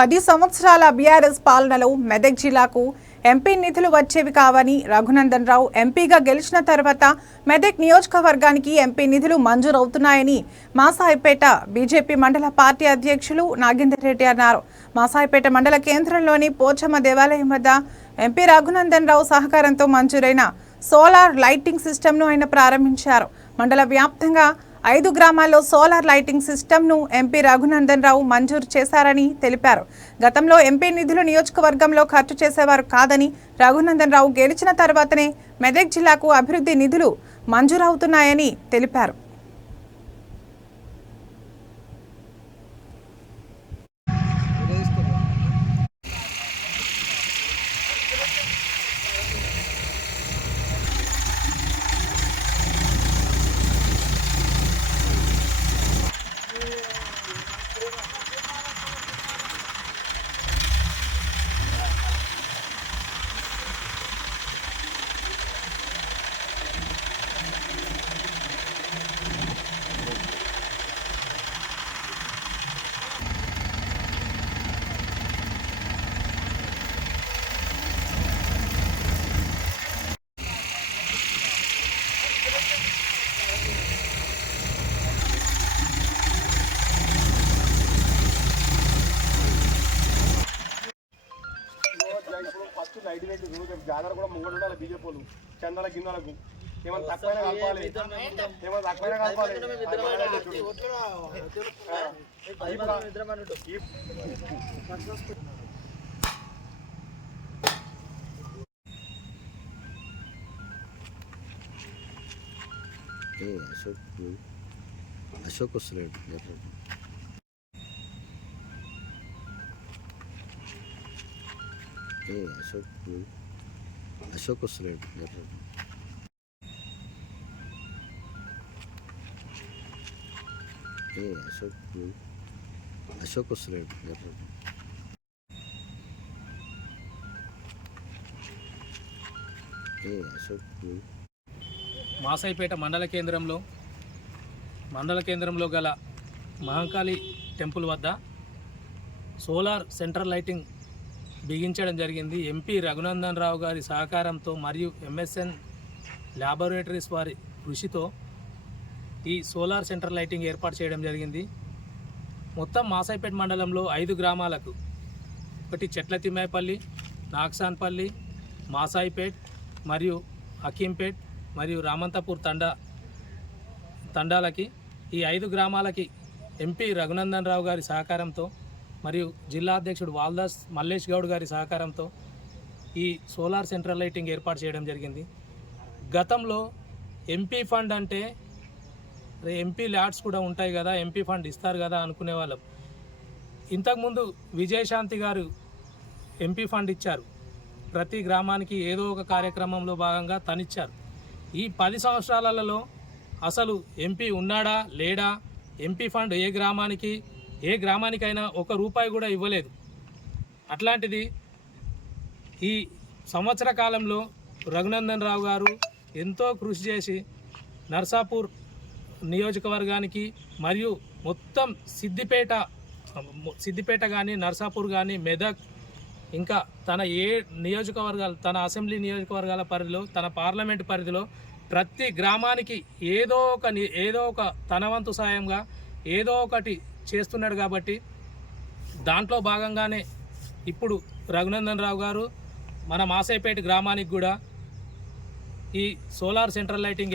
10 సంవత్సరాల బీఆర్ఎస్ పాలనలో మెదక్ జిల్లాకు ఎంపీ నిధులు వచ్చేవి కావని రఘునందన్ రావు ఎంపీగా గెలిచిన తర్వాత మెదక్ నియోజకవర్గానికి ఎంపీ నిధులు మంజూరవుతున్నాయని మాసాయిపేట బీజేపీ మండల పార్టీ అధ్యక్షులు నాగేందర్ రెడ్డి అన్నారు. మాసాయిపేట మండల కేంద్రంలోని పోచమ్మ దేవాలయం వద్ద ఎంపీ రఘునందన్ రావు సహకారంతో మంజూరైన సోలార్ లైటింగ్ సిస్టమ్ను ఆయన ప్రారంభించారు. మండల వ్యాప్తంగా 5 గ్రామాల్లో సోలార్ లైటింగ్ సిస్టమ్ను ఎంపీ రఘునందన్ రావు మంజూరు చేశారని తెలిపారు. గతంలో ఎంపీ నిధులు నియోజకవర్గంలో ఖర్చు చేసేవారు కాదని, రఘునందన్ రావు గెలిచిన తర్వాతనే మెదక్ జిల్లాకు అభివృద్ధి నిధులు మంజూరవుతున్నాయని తెలిపారు. లైట్ పెట్టి జాతర కూడా ముంగడు ఉండాలి. బీజేపీలు చందాల గిన్నెలకు ఏమైనా తక్కువైనా కలపాలి, ఏమైనా తక్కువైనా కలపాలి. అశోక్ వస్తున్నాడు. అశోక్ వస్తున్నాడు. అశోక్ వస్తున్నాడు. మాసాయిపేట మండల కేంద్రంలో గల మహంకాళి టెంపుల్ వద్ద సోలార్ సెంట్రల్ లైటింగ్ బిగించడం జరిగింది. ఎంపీ రఘునందన్ రావు గారి సహకారంతో మరియు ఎంఎస్ఎన్ ల్యాబొరేటరీస్ వారి కృషితో ఈ సోలార్ సెంట్రల్ లైటింగ్ ఏర్పాటు చేయడం జరిగింది. మొత్తం మాసాయిపేట మండలంలో 5 గ్రామాలకు, ఒకటి చెట్లతిమ్మాయిపల్లి, నాగ్సాన్పల్లి, మాసాయిపేట్ మరియు హకీంపేట్ మరియు రామంతపూర్ తండాలకి ఈ 5 గ్రామాలకి ఎంపీ రఘునందన్ రావు గారి సహకారంతో మరియు జిల్లా అధ్యక్షుడు వాల్దాస్ మల్లేష్ గౌడ్ గారి సహకారంతో ఈ సోలార్ సెంట్రల్ లైటింగ్ ఏర్పాటు చేయడం జరిగింది. గతంలో ఎంపీ ఫండ్ అంటే ఎంపీ ల్యాడ్స్ కూడా ఉంటాయి కదా, ఎంపీ ఫండ్ ఇస్తారు కదా అనుకునే వాళ్ళం. ఇంతకుముందు విజయశాంతి గారు ఎంపీ ఫండ్ ఇచ్చారు. ప్రతి గ్రామానికి ఏదో ఒక కార్యక్రమంలో భాగంగా తనిచ్చారు. ఈ 10 సంవత్సరాలలో అసలు ఎంపీ ఉన్నాడా లేడా, ఎంపీ ఫండ్ ఏ గ్రామానికైనా 1 రూపాయి కూడా ఇవ్వలేదు. అట్లాంటిది ఈ సంవత్సర కాలంలో రఘునందన్ రావు గారు ఎంతో కృషి చేసి నర్సాపూర్ నియోజకవర్గానికి మరియు మొత్తం సిద్దిపేట కానీ, నర్సాపూర్ కానీ, మెదక్, ఇంకా తన తన అసెంబ్లీ నియోజకవర్గాల పరిధిలో, తన పార్లమెంటు పరిధిలో ప్రతి గ్రామానికి ఏదో ఒక తన వంతు సాయంగా ఏదో ఒకటి చేస్తున్నాడు. కాబట్టి దాంట్లో భాగంగానే ఇప్పుడు రఘునందన్ రావు గారు మన మాసాయిపేట గ్రామానికి కూడా ఈ సోలార్ సెంట్రల్ లైటింగ్